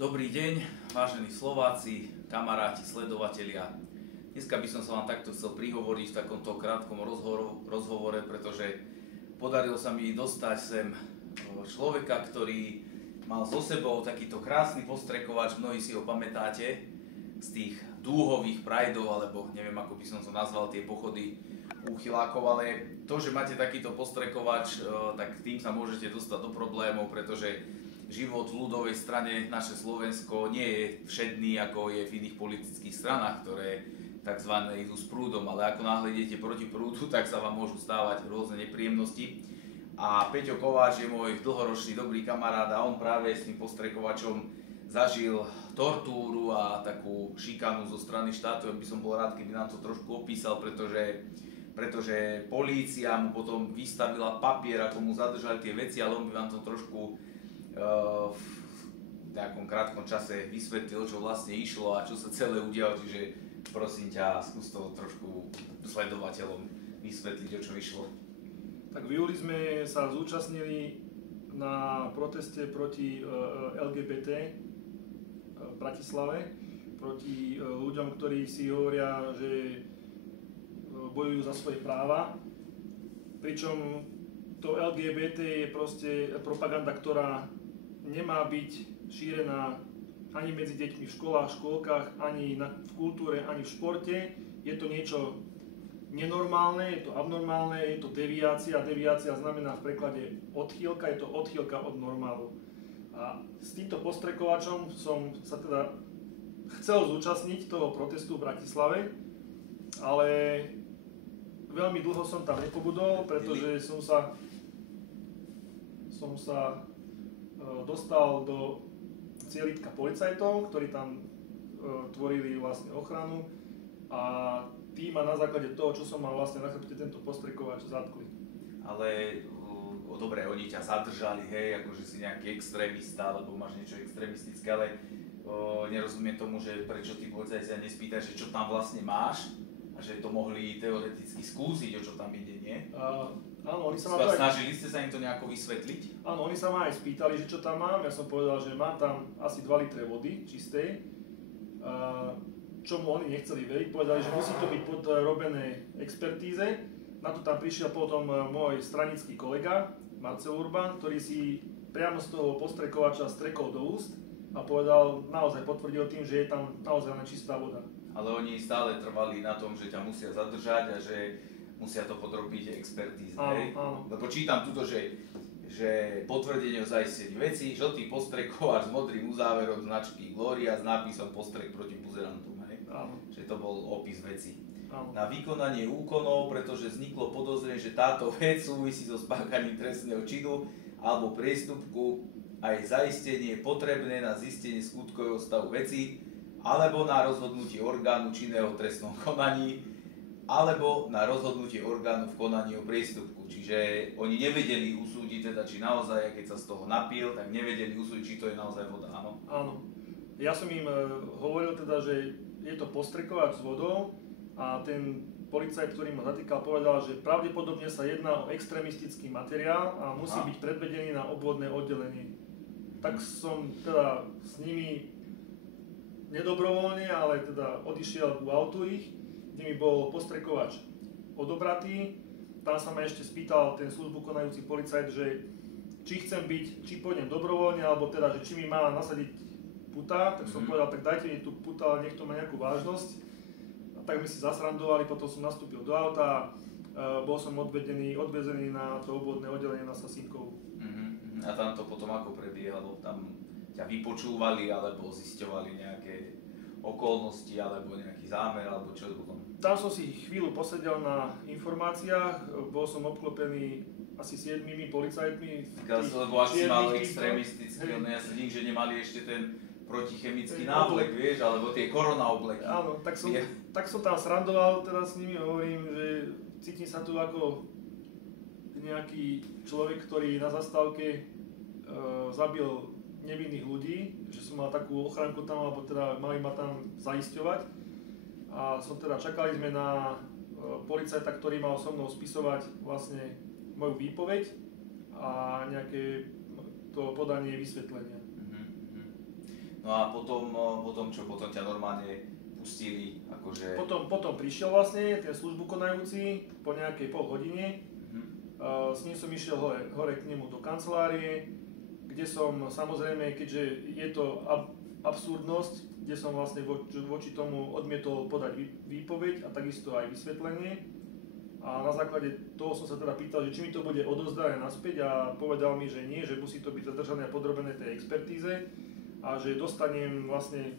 Dobrý deň, vážení Slováci, kamaráti, sledovatelia. Dneska by som sa vám takto chcel prihovoriť v takomto krátkom rozhovore, pretože podarilo sa mi dostať sem človeka, ktorý mal so sebou takýto krásny postrekovač, mnohí si ho pamätáte, z tých dúhových prajdov, alebo neviem ako by som to nazval, tie pochody úchylákov, ale to, že máte takýto postrekovač, tak tým sa môžete dostať do problémov, pretože život v ľudovej strane, naše Slovensko, nie je všedný, ako je v iných politických stranách, ktoré tzv. Idú s prúdom, ale ako náhle idete proti prúdu, tak sa vám môžu stávať rôzne nepríjemnosti. A Peťo Kováč je môj dlhoročný dobrý kamarát a on práve s tým postrekovačom zažil tortúru a takú šikanu zo strany štátu. Ja by som bol rád, keby nám to trošku opísal, pretože polícia mu potom vystavila papier, ako mu zadržali tie veci, ale on by vám to trošku v takom krátkom čase vysvetlil, čo vlastne išlo a čo sa celé udialo, čiže prosím ťa, skús to trošku sledovateľom vysvetliť, o čo išlo. Tak v júli sme sa zúčastnili na proteste proti LGBT v Bratislave, proti ľuďom, ktorí si hovoria, že bojujú za svoje práva, pričom to LGBT je proste propaganda, ktorá nemá byť šírená ani medzi deťmi v školách, škôlkach, ani v kultúre, ani v športe. Je to niečo nenormálne, je to abnormálne, je to deviácia. Deviácia znamená v preklade odchýlka, je to odchýlka od normálu. A s týmto postrekovačom som sa teda chcel zúčastniť toho protestu v Bratislave, ale veľmi dlho som tam nepobudol, pretože som sa dostal do cielitka policajtov, ktorí tam tvorili vlastne ochranu a tí ma na základe toho, čo som mal vlastne na chrbte, tento postrekovač zatkli. Ale dobre, oni ťa zadržali, hej, akože si nejaký extrémista, alebo máš niečo extrémistické, ale nerozumiem tomu, že prečo tí policajti sa nespýtajú, že čo tam vlastne máš a že to mohli teoreticky skúsiť, o čo tam ide, nie? Áno, oni sa ma snažili ste sa im to nejako vysvetliť? Áno, oni sa ma aj spýtali, že čo tam mám. Ja som povedal, že mám tam asi 2 litre vody čistej. Čomu oni nechceli veriť, povedali, že musí to byť podrobené expertíze. Na to tam prišiel potom môj stranický kolega, Marcel Urban, ktorý si priamo z toho postrekovača strekol do úst a povedal, naozaj potvrdil tým, že je tam naozaj len čistá voda. Ale oni stále trvali na tom, že ťa musia zadržať a že musia to podrobiť expertíze. Áno. Lebo čítam tuto, že potvrdenie o zaistení veci, žltý postrekovač s modrým uzáverom značky Gloria s nápisom postrek proti buzerantom. Že to bol opis veci. Áno. Na vykonanie úkonov, pretože vzniklo podozrenie, že táto vec súvisí so spáchaním trestného činu alebo priestupku, aj zaistenie je potrebné na zistenie skutkového stavu veci alebo na rozhodnutie orgánu činného v trestnom konaní alebo na rozhodnutie orgánu v konaní o priestupku. Čiže oni nevedeli usúdiť, teda, či naozaj, keď sa z toho napil, tak nevedeli usúdiť, či to je naozaj voda, áno? Áno. Ja som im hovoril teda, že je to postrekovač s vodou a ten policajt, ktorý ma zatýkal, povedal, že pravdepodobne sa jedná o extrémistický materiál a musí byť predvedený na obvodné oddelenie. Tak som teda s nimi nedobrovoľne, ale teda odišiel ku autu ich, kde mi bol postrekovač odobratý. Tam sa ma ešte spýtal ten službu konajúci policajt, že či chcem byť, či pôjdem dobrovoľne, alebo teda, že či mi má nasadiť puta, tak som povedal, tak dajte mi tu puta, ale nech to má nejakú vážnosť. A tak mi si zasrandovali, potom som nastúpil do auta a bol som odvezený na to obvodné oddelenie na Sasínkovú. A tam to potom ako prebiehalo? Tam ťa vypočúvali, alebo zisťovali nejaké okolnosti, alebo nejaký zámer, alebo čo potom? Tam som si chvíľu posedel na informáciách, bol som obklopený asi 7 policajtmi. Lebo ak si mal extrémistický, ja sa dík, že nemali ešte ten protichemický návlek, vieš, alebo tie korona obleky. Áno, tak som tam srandoval teda s nimi, hovorím, že cítim sa tu ako nejaký človek, ktorý na zastávke zabil nevinných ľudí, že som mal takú ochránku tam, alebo teda mali ma tam zaisťovať. A čakali sme na policajta, ktorý mal so mnou spisovať vlastne moju výpoveď a nejaké to podanie vysvetlenia. No a potom čo? Potom ťa normálne pustili, akože... Potom prišiel vlastne ten službu konajúci po nejakej pol hodine. S ním som išiel hore k nemu do kancelárie, kde som samozrejme, keďže je to absurdnosť, kde som vlastne voči tomu odmietol podať výpoveď a takisto aj vysvetlenie. A na základe toho som sa teda pýtal, že či mi to bude odovzdané naspäť a povedal mi, že nie, že musí to byť zadržané a podrobené tej expertíze a že dostanem vlastne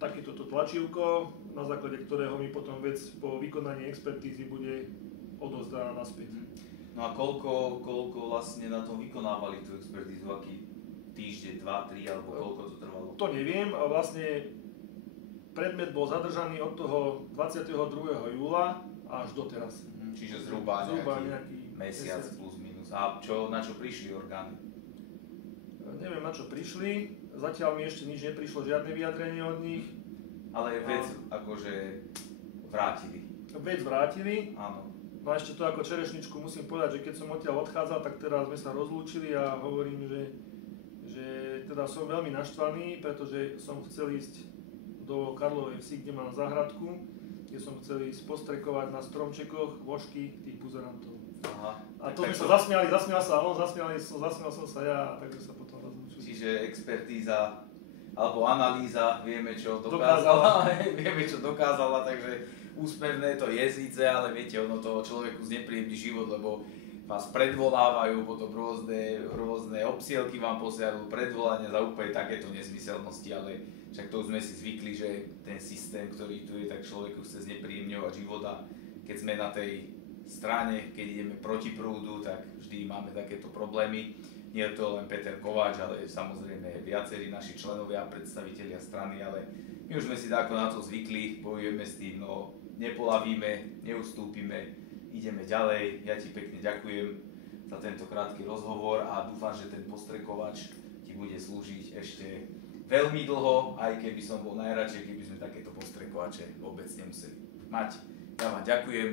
takéto tlačívko, na základe ktorého mi potom vec po vykonaní expertízy bude odovzdaná naspäť. No a koľko vlastne na tom vykonávali tú expertízu, aký týždeň, 2, 3 alebo koľko to trvalo? To neviem, a vlastne predmet bol zadržaný od toho 22. júla až doteraz. Čiže zhruba nejaký mesiac mesiac plus minus. A na čo prišli orgány? Neviem, na čo prišli. Zatiaľ mi ešte nič neprišlo, žiadne vyjadrenie od nich. Ale vec akože vrátili. Vec vrátili. Áno. No a ešte to ako čerešničku musím povedať, že keď som odtiaľ odchádzal, tak teraz sme sa rozlúčili a hovorím, že teda som veľmi naštvaný, pretože som chcel ísť do Karlovej Vsi, kde mám záhradku, kde som chcel ísť postrekovať na stromčekoch vožky tých buzerantov. Aha. A to sme sa zasmiali, zasmial sa on, zasmial som sa ja, takže sa potom rozlúčili. Čiže expertíza alebo analýza, vieme čo dokázala, takže úsmevné to je síce, ale viete, ono toho človeku znepríjemní život, lebo vás predvolávajú, potom rôzne obsielky vám posielajú, predvolania za úplne takéto nezmyselnosti, ale však to už sme si zvykli, že ten systém, ktorý tu je, tak človeku chce znepríjemňovať život a keď sme na tej strane, keď ideme proti prúdu, tak vždy máme takéto problémy. Nie je to len Peter Kováč, ale samozrejme viacerí naši členovia a predstavitelia strany, ale my už sme si tako na to zvykli, bojujeme s tým, no nepolavíme, neustúpime, ideme ďalej. Ja ti pekne ďakujem za tento krátky rozhovor a dúfam, že ten postrekovač ti bude slúžiť ešte veľmi dlho, aj keby som bol najradšej, keby sme takéto postrekovače vôbec nemuseli mať. Ja vám ďakujem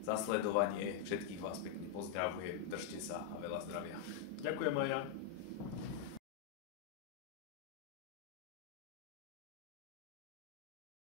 za sledovanie, všetkých vás pekne pozdravujem, držte sa a veľa zdravia. Ďakujem aj ja.